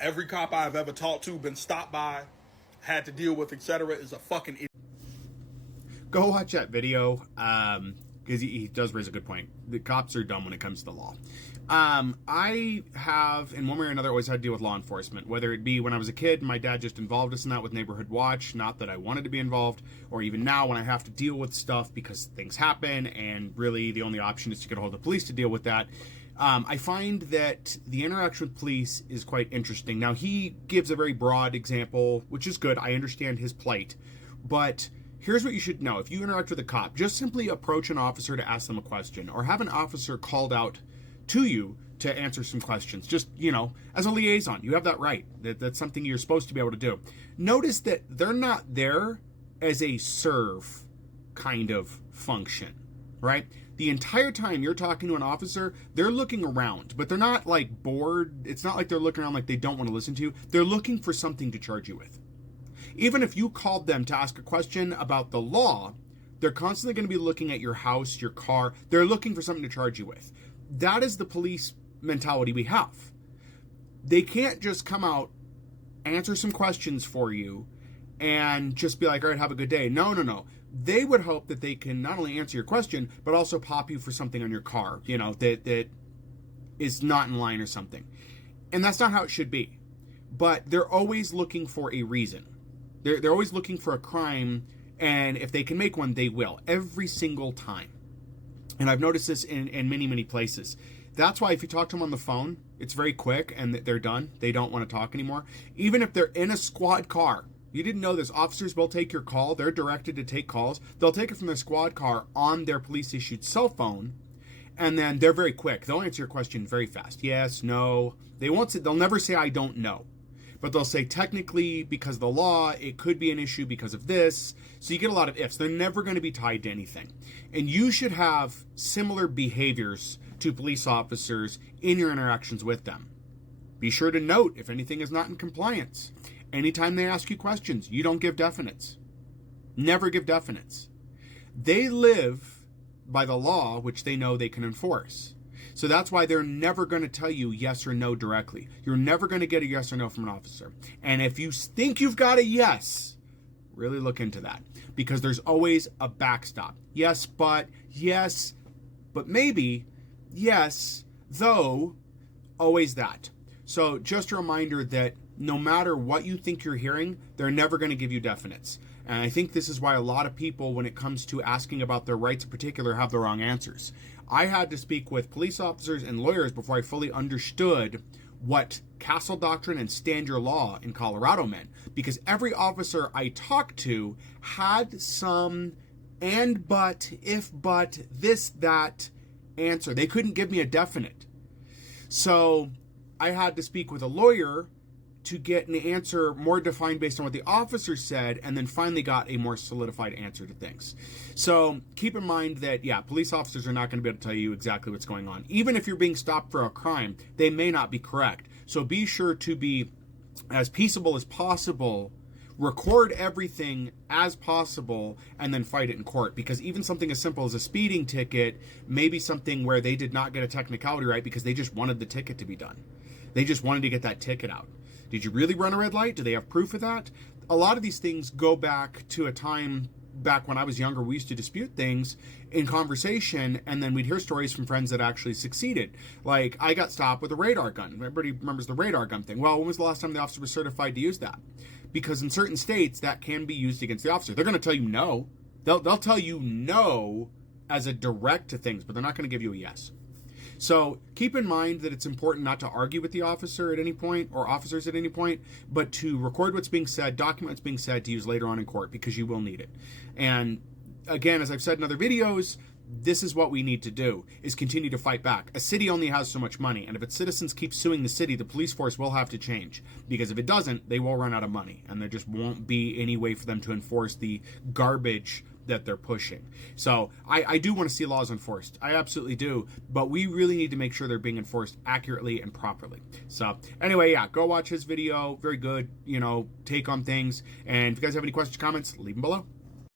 Every cop I've ever talked to, been stopped by, had to deal with, etc., is a fucking idiot. Go watch that video, because he does raise a good point. The cops are dumb when it comes to the law. I have, in one way or another, always had to deal with law enforcement, whether it be when I was a kid, my dad just involved us in that with Neighborhood Watch, not that I wanted to be involved, or even now when I have to deal with stuff because things happen, and really the only option is to get a hold of the police to deal with that. I find that the interaction with police is quite interesting. Now, he gives a very broad example, which is good. I understand his plight, but here's what you should know. If you interact with a cop, just simply approach an officer to ask them a question, or have an officer called out to you to answer some questions. Just, as a liaison, you have that right. That's something you're supposed to be able to do. Notice that they're not there as a serve kind of function, right? The entire time you're talking to an officer, they're looking around, but they're not like bored. It's not like they're looking around like they don't want to listen to you. They're looking for something to charge you with. Even if you called them to ask a question about the law, they're constantly going to be looking at your house, your car. They're looking for something to charge you with. That is the police mentality we have. They can't just come out, answer some questions for you, and just be like, all right, have a good day. No. They would hope that they can not only answer your question, but also pop you for something on your car, that is not in line or something. And that's not how it should be. But they're always looking for a reason. They're always looking for a crime, and if they can make one, they will. Every single time. And I've noticed this in many, many places. That's why if you talk to them on the phone, it's very quick and they're done. They don't want to talk anymore. Even if they're in a squad car. You didn't know this. Officers will take your call. They're directed to take calls. They'll take it from their squad car on their police-issued cell phone, and then they're very quick. They'll answer your question very fast. Yes, no. They'll never say, I don't know. But they'll say, technically, because of the law, it could be an issue because of this. So you get a lot of ifs. They're never going to be tied to anything. And you should have similar behaviors to police officers in your interactions with them. Be sure to note if anything is not in compliance. Anytime they ask you questions, you don't give definites. Never give definites. They live by the law, which they know they can enforce. So that's why they're never going to tell you yes or no directly. You're never going to get a yes or no from an officer. And if you think you've got a yes, really look into that. Because there's always a backstop. Yes, but maybe, yes, though, always that. So just a reminder that no matter what you think you're hearing, they're never going to give you definites. And I think this is why a lot of people, when it comes to asking about their rights in particular, have the wrong answers. I had to speak with police officers and lawyers before I fully understood what Castle Doctrine and Stand Your Law in Colorado meant. Because every officer I talked to had some and but, if but, this, that answer. They couldn't give me a definite. So I had to speak with a lawyer to get an answer more defined based on what the officer said, and then finally got a more solidified answer to things. So keep in mind that, police officers are not going to be able to tell you exactly what's going on. Even if you're being stopped for a crime, they may not be correct. So be sure to be as peaceable as possible, record everything as possible, and then fight it in court. Because even something as simple as a speeding ticket may be something where they did not get a technicality right because they just wanted the ticket to be done. They just wanted to get that ticket out. Did you really run a red light? Do they have proof of that? A lot of these things go back to a time back when I was younger. We used to dispute things in conversation, and then we'd hear stories from friends that actually succeeded. Like, I got stopped with a radar gun. Everybody remembers the radar gun thing. Well, when was the last time the officer was certified to use that? Because in certain states, that can be used against the officer. They're going to tell you no. They'll tell you no as a direct to things, but they're not going to give you a yes. So keep in mind that it's important not to argue with the officer at any point, or officers at any point, but to record what's being said, document what's being said to use later on in court, because you will need it. And again, as I've said in other videos, this is what we need to do, is continue to fight back. A city only has so much money, and if its citizens keep suing the city, the police force will have to change. Because if it doesn't, they will run out of money, and there just won't be any way for them to enforce the garbage that they're pushing. So I do want to see laws enforced. I absolutely do. But we really need to make sure they're being enforced accurately and properly. So anyway, go watch his video. Very good, take on things. And if you guys have any questions or comments, leave them below.